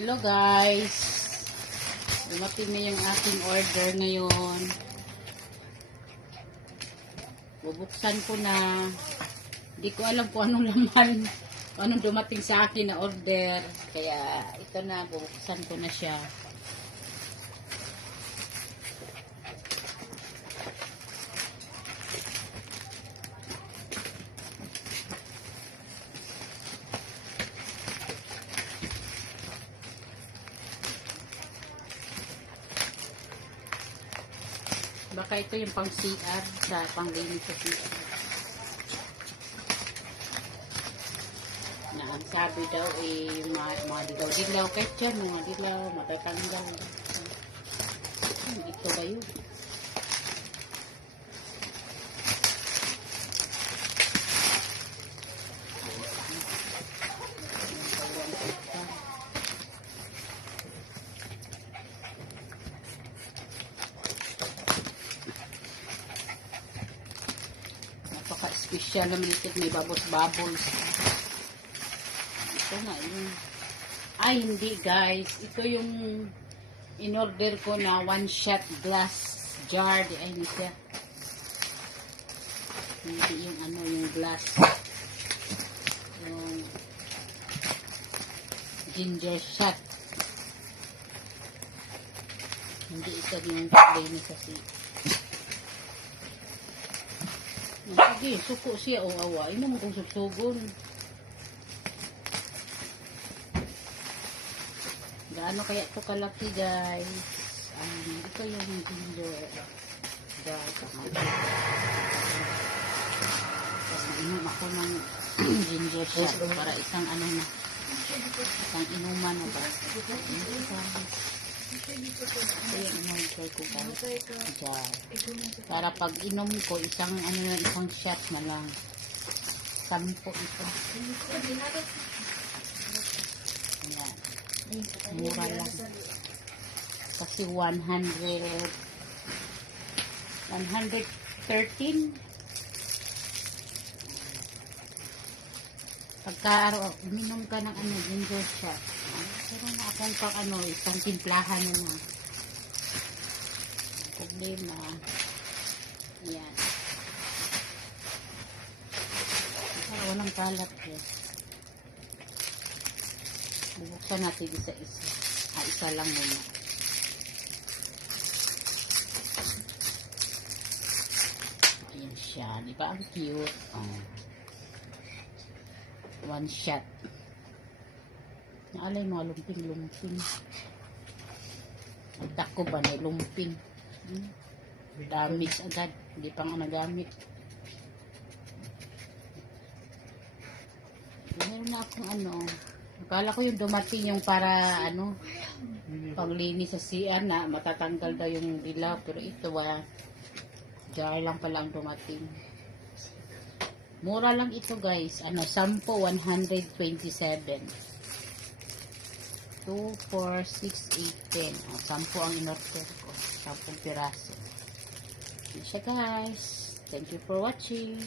Hello guys, dumating na yung aking order ngayon. Bubuksan ko na. Hindi ko alam kung anong laman, kung anong dumating sa akin na order. Kaya ito na, bubuksan ko na siya. Baka ito yung pang CR, sa panglinis sa CR. Na ang sabi daw mga dilaw-dilaw, kahit dyan mga dilaw, matatanggal. Ito ba yun? Napaka-special naman ito, may bubbles-bubbles. Ito na yun. Ay, hindi guys. Ito yung in-order ko na one-shot glass jar. Ay, hindi siya. Hindi yung ano, yung glass. Yung ginger shot. Hindi ito yung paglinis kasi. Sige, suko siya o awa. Ino mo kung subsugon. Gaano kaya ito kalaki guys? Ito yung ginger. Guys, inom ako ng ginger shot para isang ano na. Isang inuman na ba? Ayan, in-order ko guys. Para pag inom ko, isang ano na, isang shot na lang. 10 ito. Ayan. Mura lang. Kasi 113. Pagka uminom ka ng ano, ginger shot. Pero na akong pang ano, isang timplahan na na. Problema. Ayan. Para walang kalat eh. Bubuksan natin isa-isa. Isa lang muna. Ayan siya. Di ba? Ang cute. One shot. Naalay mga lumping-lumping. Ang tako ba na lumping? Damis agad. Hindi pa nga nagamit. Meron na akong ano. Akala ko yung dumating yung para ano, panglinis sa CR na matatanggal daw yung dilaw. Pero ito jar lang pala ang dumating. Mura lang ito guys. Ano, 10, 127. 2, 4, 6, 8, 10. 10 ang in-order ko. 10 piraso. Yan siya guys. Thank you for watching.